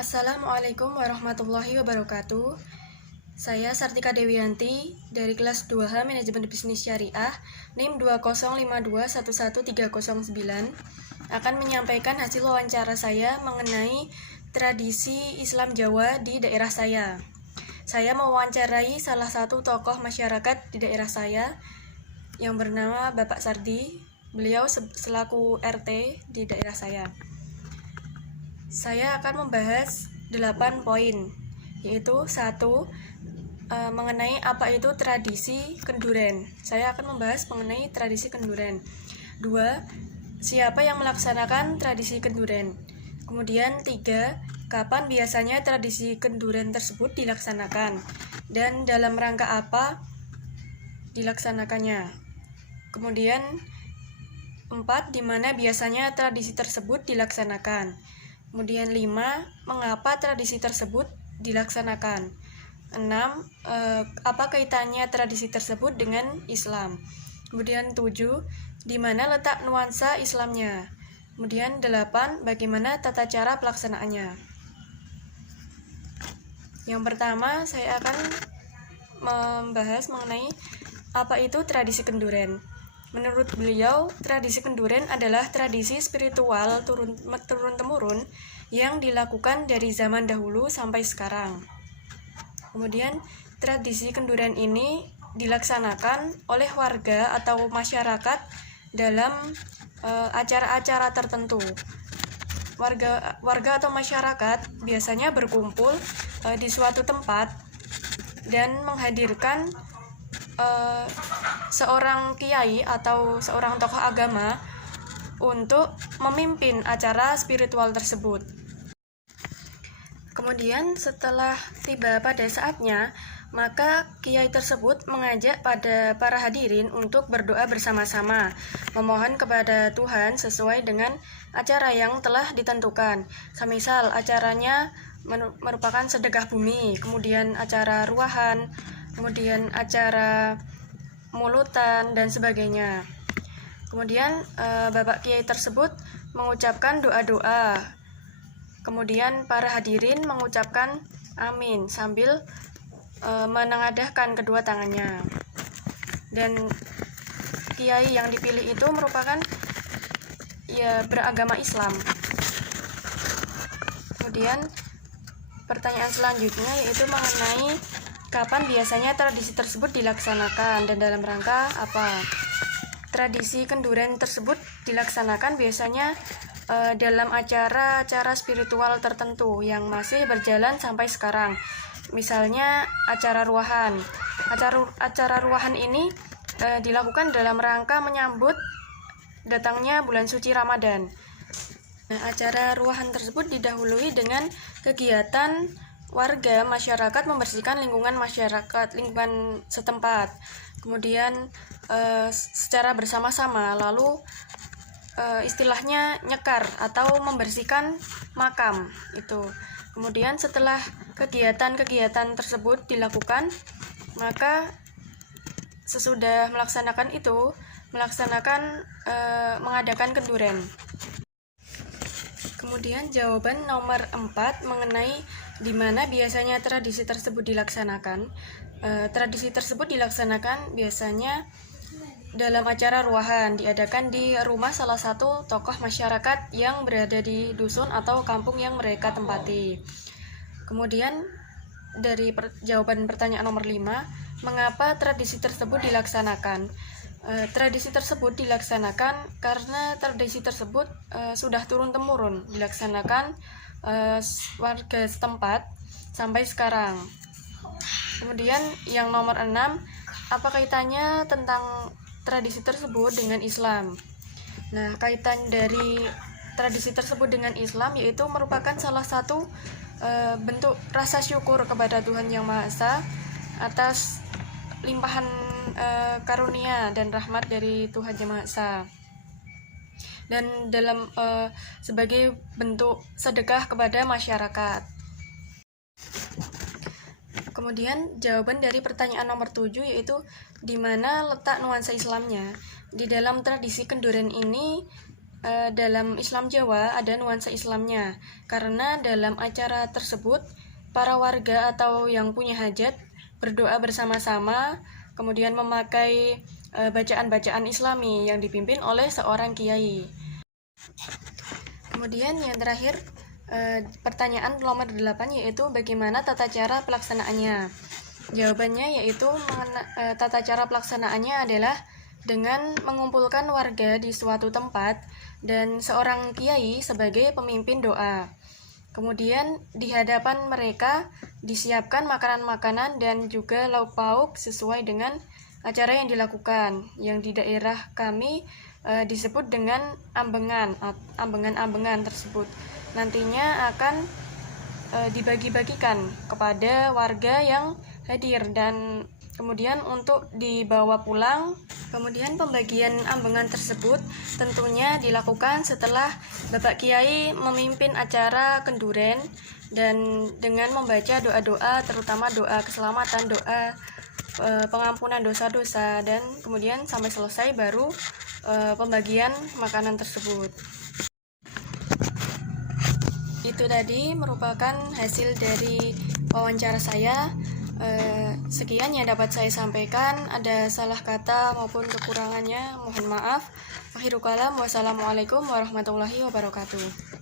Assalamualaikum warahmatullahi wabarakatuh. Saya Sartika Dewianti dari kelas 2H Manajemen Bisnis Syariah NIM 205211309 akan menyampaikan hasil wawancara saya mengenai tradisi Islam Jawa di daerah saya. Saya mewawancarai salah satu tokoh masyarakat di daerah saya yang bernama Bapak Sardi. Beliau selaku RT di daerah saya. Saya akan membahas 8 poin, yaitu 1. Mengenai apa itu tradisi kenduren. Saya akan membahas mengenai tradisi kenduren. 2. Siapa yang melaksanakan tradisi kenduren. Kemudian 3. Kapan biasanya tradisi kenduren tersebut dilaksanakan dan dalam rangka apa dilaksanakannya. Kemudian 4. Di mana biasanya tradisi tersebut dilaksanakan. Kemudian 5. Mengapa tradisi tersebut dilaksanakan. 6. Apa kaitannya tradisi tersebut dengan Islam. Kemudian 7. Di mana letak nuansa Islamnya. Kemudian 8. Bagaimana tata cara pelaksanaannya. Yang pertama, saya akan membahas mengenai apa itu tradisi kenduren. Menurut beliau, tradisi kenduren adalah tradisi spiritual turun-temurun yang dilakukan dari zaman dahulu sampai sekarang. Kemudian, tradisi kenduren ini dilaksanakan oleh warga atau masyarakat dalam acara-acara tertentu. Warga atau masyarakat biasanya berkumpul di suatu tempat dan menghadirkan seorang kiai atau seorang tokoh agama untuk memimpin acara spiritual tersebut. Kemudian setelah tiba pada saatnya, maka kiai tersebut mengajak pada para hadirin untuk berdoa bersama-sama, memohon kepada Tuhan sesuai dengan acara yang telah ditentukan. Semisal acaranya merupakan sedekah bumi, kemudian acara ruahan, kemudian acara mulutan dan sebagainya. Kemudian Bapak Kiai tersebut mengucapkan doa-doa. Kemudian para hadirin mengucapkan amin sambil menengadahkan kedua tangannya. Dan kiai yang dipilih itu merupakan beragama Islam. Kemudian pertanyaan selanjutnya yaitu mengenai kapan biasanya tradisi tersebut dilaksanakan dan dalam rangka apa. Tradisi kenduren tersebut dilaksanakan biasanya dalam acara-acara spiritual tertentu yang masih berjalan sampai sekarang. Misalnya acara ruahan. Acara ruahan ini dilakukan dalam rangka menyambut datangnya bulan suci Ramadan. Nah, acara ruahan tersebut didahului dengan kegiatan warga masyarakat membersihkan lingkungan setempat. Kemudian secara bersama-sama, lalu istilahnya nyekar atau membersihkan makam itu. Kemudian setelah kegiatan-kegiatan tersebut dilakukan, maka sesudah mengadakan kenduren. Kemudian jawaban nomor 4 mengenai di mana biasanya tradisi tersebut dilaksanakan. Tradisi tersebut dilaksanakan biasanya dalam acara ruahan, diadakan di rumah salah satu tokoh masyarakat yang berada di dusun atau kampung yang mereka tempati. Kemudian dari jawaban pertanyaan nomor 5, mengapa tradisi tersebut dilaksanakan? Tradisi tersebut dilaksanakan karena tradisi tersebut sudah turun-temurun dilaksanakan warga setempat sampai sekarang. Kemudian yang nomor 6, apa kaitannya tentang tradisi tersebut dengan Islam? Nah, kaitan dari tradisi tersebut dengan Islam yaitu merupakan salah satu bentuk rasa syukur kepada Tuhan Yang Maha Esa atas limpahan karunia dan rahmat dari Tuhan Yang Maha Esa, dan dalam sebagai bentuk sedekah kepada masyarakat. Kemudian jawaban dari pertanyaan nomor 7 yaitu di mana letak nuansa Islamnya. Di dalam tradisi kenduren ini dalam Islam Jawa ada nuansa Islamnya, karena dalam acara tersebut para warga atau yang punya hajat berdoa bersama-sama, kemudian memakai bacaan-bacaan Islami yang dipimpin oleh seorang kiai. Kemudian yang terakhir, pertanyaan nomor 8, yaitu bagaimana tata cara pelaksanaannya. Jawabannya yaitu tata cara pelaksanaannya adalah dengan mengumpulkan warga di suatu tempat dan seorang kiai sebagai pemimpin doa. Kemudian di hadapan mereka disiapkan makanan-makanan dan juga lauk pauk sesuai dengan acara yang dilakukan, yang di daerah kami disebut dengan ambengan tersebut. Nantinya akan dibagi-bagikan kepada warga yang hadir dan kemudian untuk dibawa pulang. Kemudian pembagian ambengan tersebut tentunya dilakukan setelah Bapak Kiai memimpin acara kenduren dan dengan membaca doa-doa, terutama doa keselamatan, doa pengampunan dosa-dosa, dan kemudian sampai selesai baru pembagian makanan tersebut. Itu tadi merupakan hasil dari wawancara saya. Sekian yang dapat saya sampaikan. Ada salah kata maupun kekurangannya, mohon maaf. Akhirul kalam, wassalamualaikum warahmatullahi wabarakatuh.